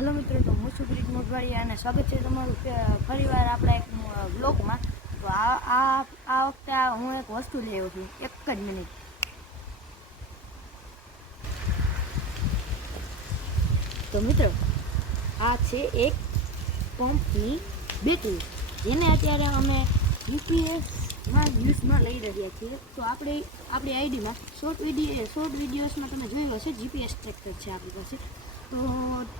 હાલો મિત્રો, તો હું છું બ્રિજ મોટવાડિયા અને સ્વાગત છે તમારું ફરીવાર આપણા એક બ્લોગમાં. તો આ વખતે હું એક વસ્તુ લઈ આવ્યો છું. એક જ મિનિટ. તો મિત્રો, આ છે એક પંપની બેટરી, જેને અત્યારે અમે જીપીએસમાં યુઝમાં લઈ રહ્યા છીએ. તો આપણી આઈડીમાં શોર્ટ વિડીયોઝમાં તમે જોયું હશે, જીપીએસ ટ્રેક્ટર છે આપણી પાસે. તો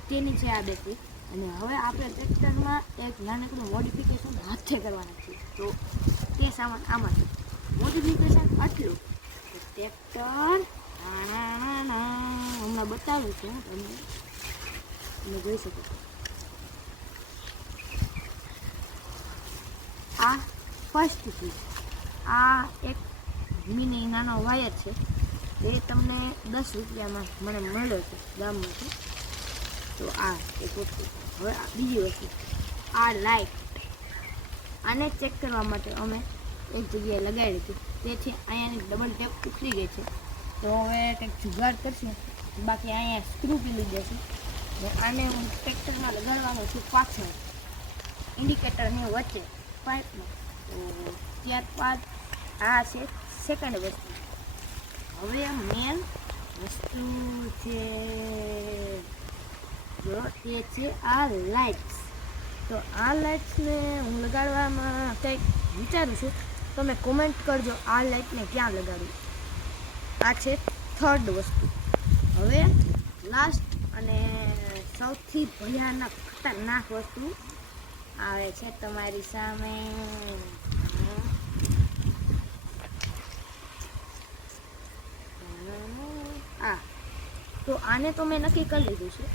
તેની છે આ બેટરી. અને હવે આપણે ટ્રેક્ટરમાં એક નાનકડું મોડિફિકેશન હાથે કરવાના છીએ. તો તે સામાન આમાં છે. મોડિફિકેશન આટલું કે ટ્રેક્ટર હમણાં બતાવું છું તમે જોઈ શકો છો. આ ફર્સ્ટ ચીજ, આ એક મિની નાનો વાયર છે. એ તમને 10 રૂપિયામાં મને મળ્યો છે ગામમાંથી. તો આ એક વસ્તુ. હવે બીજી વસ્તુ, આ લાઇટ. આને ચેક કરવા માટે અમે એક જગ્યાએ લગાડી હતી. તેથી અહીંયાની ડબલ ટેપ ઉતરી ગઈ છે. તો હવે કંઈક જુગાડ કરશું, બાકી અહીંયા સ્ક્રૂ પીલી જશે. આને હું ટ્રેક્ટરમાં લગાડવાનો છું પાછળ, ઇન્ડિકેટરની વચ્ચે પાઇપમાં. તો ત્યારબાદ આ છે સેકન્ડ વસ્તુ. હવે મેન વસ્તુ છે તે છે આ લાઇટ્સ. તો આ લાઇટ્સને હું લગાડવામાં કંઈક વિચારું છું. તમે કોમેન્ટ કરજો આ લાઇટને ક્યાં લગાડવું. આ છે થર્ડ વસ્તુ. હવે લાસ્ટ અને સૌથી ભયાનક ખતરનાક વસ્તુ આવે છે તમારી સામે. તો આને તો મેં નક્કી કરી લીધું છે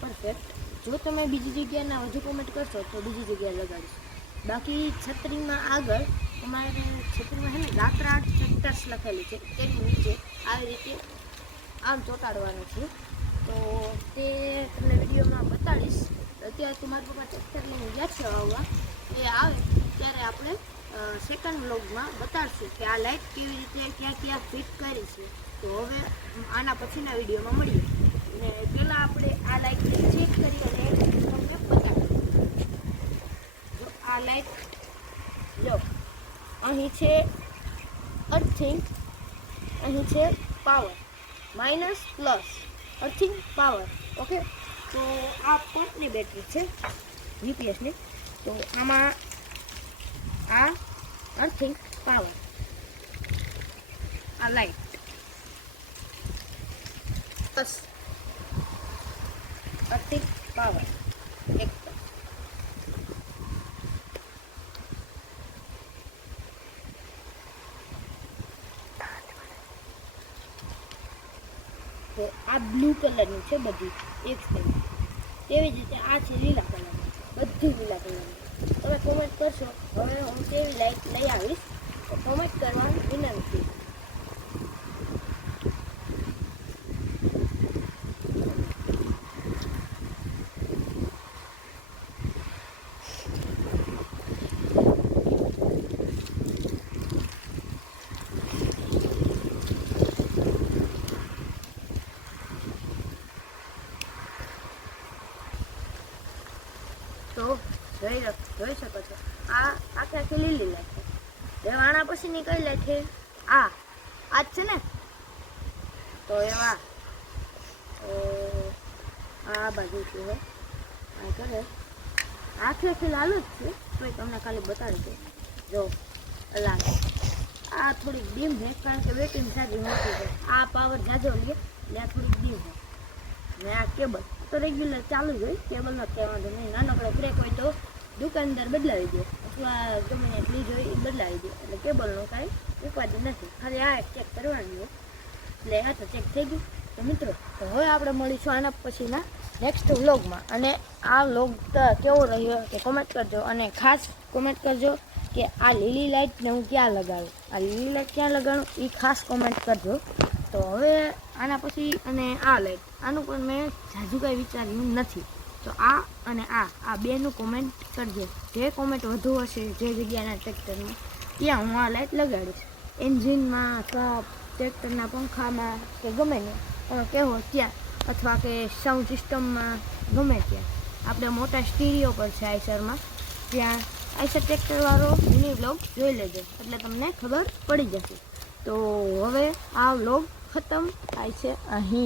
પરફેક્ટ. જો તમે બીજી જગ્યાના વધુ કોમેન્ટ કરશો તો બીજી જગ્યાએ લગાડીશું. બાકી છત્રીમાં આગળ તમારે છત્રીમાં છે ને દાત્રા ટ્રેક્ટર્સ લખેલું છે, તેની નીચે આવી રીતે આમ ચોંટાડવાનું છે. તો તે તમને વિડીયોમાં બતાડીશ. અત્યારે તમારા પપ્પા ટ્રેક્ટર લઈને ગયા છે આવવા, એ આવે ત્યારે આપણે સેકન્ડ વ્લોગમાં બતાડશું કે આ લાઇટ કેવી રીતે ક્યાં ફિટ કરી છે. તો હવે આના પછીના વિડીયોમાં મળીએ. અને પહેલાં આપણે આ લાઇટને ચેક કરી અને તમને બતાડીએ. જો આ લાઇટ જો અહીં છે અર્થિંગ, અહીં છે power, minus plus, earthing power. Okay, તો આ પંપની બેટરી છે જીપીએસની. તો આમાં આ અર્થિંગ પાવર, આ લાઇટ પ્લસ અર્થિંગ પાવર એક. તો આ બ્લુ કલરની છે બધી એક સાઈડ. તેવી જ રીતે આ છે લીલા કલરની, બધી લીલા કલરની. તમે કોમેન્ટ કરશો. હવે હું કેવી લાઇટ લઈ આવીશ તો કોમેન્ટ કરવાનું વિનંતી. તો જોઈ શકો છો, આ આખી લીલી લાઈટ છે. હવે આના પછીની કઈ લાઈટ છે? આ જ છે ને. તો એવા આ બાજુ છે, આ કરે આખી લાલ જ છે. તો તમને ખાલી બતાડી દઉં. જો લાલ, આ થોડીક ડીમ છે કારણ કે બેટરી સારી મોટી છે. આ પાવર જાજો લે એટલે આ થોડીક ડીમ છે. ને આ કેબલ તો રેગ્યુલર ચાલુ જ હોય. કેબલનો કહેવાનો નહીં, નાનકડો ક્રેક હોય તો દુકાનદાર બદલાવી દે, અથવા ગમે તે ફ્રીજ હોય એ બદલાવી દે. એટલે કેબલનો કાંઈ ઉપાધિ નથી, ખાલી આ એક ચેક કરવાની હોય. એટલે આ તો ચેક થઈ ગયું. તો મિત્રો, તો હવે આપણે મળીશું આના પછીના નેક્સ્ટ વ્લોગમાં. અને આ વ્લોગ કેવો રહ્યો તે કોમેન્ટ કરજો. અને ખાસ કોમેન્ટ કરજો કે આ લીલી લાઇટને હું ક્યાં લગાડું, આ લીલી લાઇટ ક્યાં લગાડું એ ખાસ કોમેન્ટ કરજો. તો હવે આના પછી અને આ લાઇટ, આનું પણ મેં જાજુ કાંઈ વિચાર્યું નથી. તો આ અને આ બેનું કોમેન્ટ કરજો. જે કોમેન્ટ વધુ હશે જે જગ્યાના ટ્રેક્ટરમાં, ત્યાં હું આ લાઇટ લગાડીશ. એન્જિનમાં અથવા ટ્રેક્ટરના પંખામાં કે ગમે ને તમે કહેવો ત્યાં, અથવા કે સાઉન્ડ સિસ્ટમમાં ગમે ત્યાં. આપણે મોટા સ્ટીરિયો પર છે આઈસરમાં, ત્યાં આઈસર ટ્રેક્ટરવાળો મિની વ્લોગ જોઈ લેજો એટલે તમને ખબર પડી જશે. તો હવે આ વ્લોગ ખતમ થાય છે અહીં.